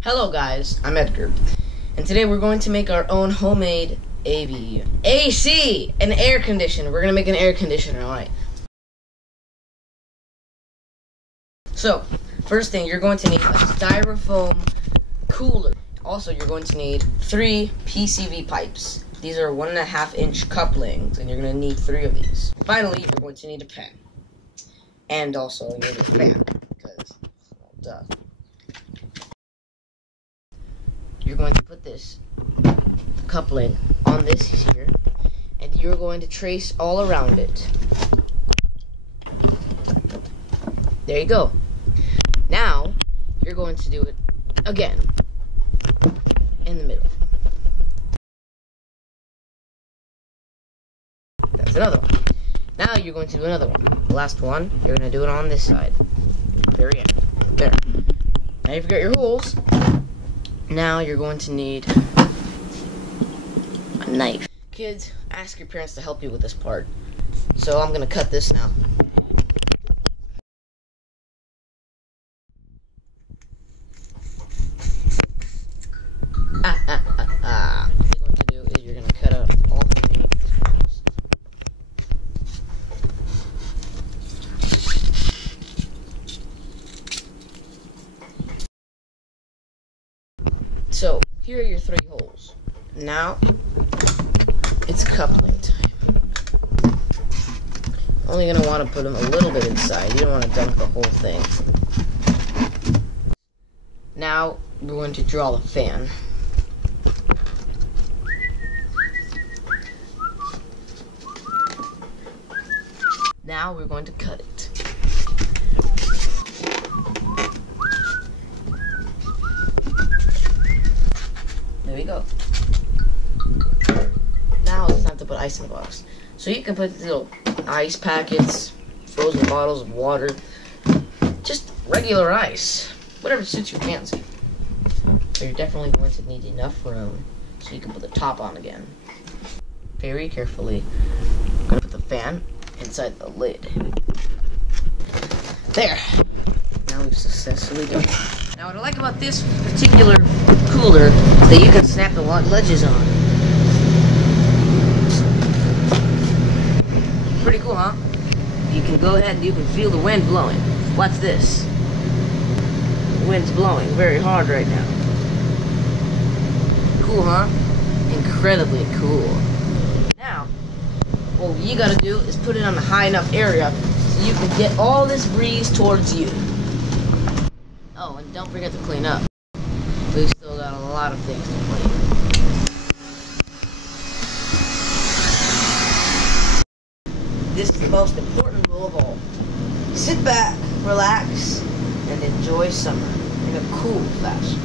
Hello guys, I'm Edgar, and today we're going to make our own homemade AC, an air conditioner. We're going to make an air conditioner, alright. So, first thing, you're going to need a styrofoam cooler. Also, you're going to need 3 PCV pipes. These are 1.5-inch couplings, and you're going to need 3 of these. Finally, you're going to need a pen. And also, you need a fan, because, well, duh. You're going to put this coupling on this here, and you're going to trace all around it. There you go. Now, you're going to do it again in the middle. That's another one. Now you're going to do another one. The last one, you're going to do it on this side. Very end. There. Now you've got your holes. Now you're going to need a knife. Kids, ask your parents to help you with this part. So I'm going to cut this now. What you're going to do is you're going to cut out all 3. So, here are your 3 holes. Now, it's coupling time. Only going to want to put them a little bit inside. You don't want to dump the whole thing. Now, we're going to draw the fan. Now, we're going to cut it. There we go. Now it's time to put ice in the box. So you can put little ice packets, frozen bottles of water, just regular ice, whatever suits your fancy. But you're definitely going to need enough room so you can put the top on again. Very carefully. I'm going to put the fan inside the lid. There. Now we've successfully done it. Now what I like about this particular cooler is that you can snap the ledges on. Pretty cool, huh? You can go ahead and you can feel the wind blowing. Watch this. The wind's blowing very hard right now. Cool, huh? Incredibly cool. Now, what you gotta do is put it on a high enough area so you can get all this breeze towards you. Oh, and don't forget to clean up. We've still got a lot of things to clean. This is the most important rule of all. Sit back, relax, and enjoy summer in a cool fashion.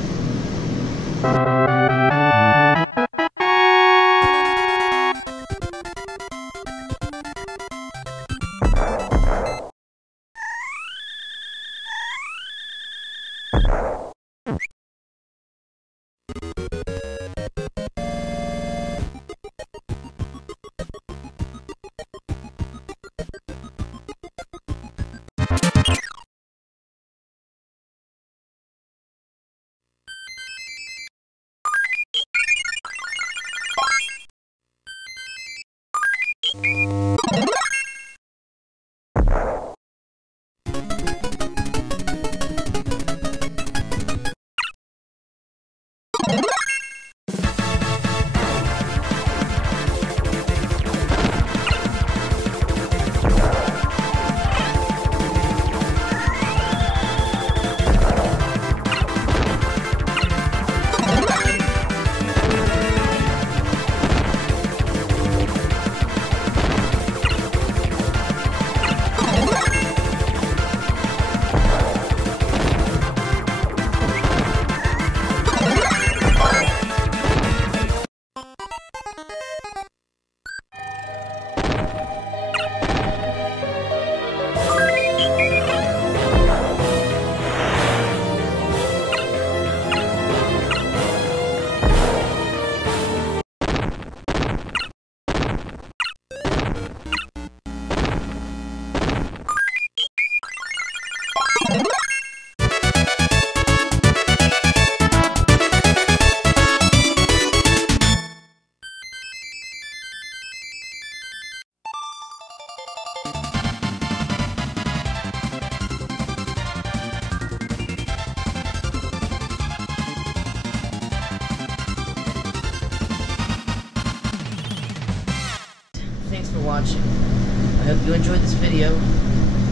for watching. I hope you enjoyed this video,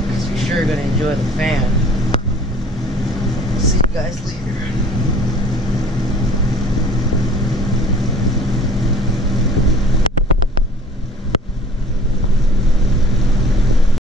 because you're sure going to enjoy the fan. See you guys later.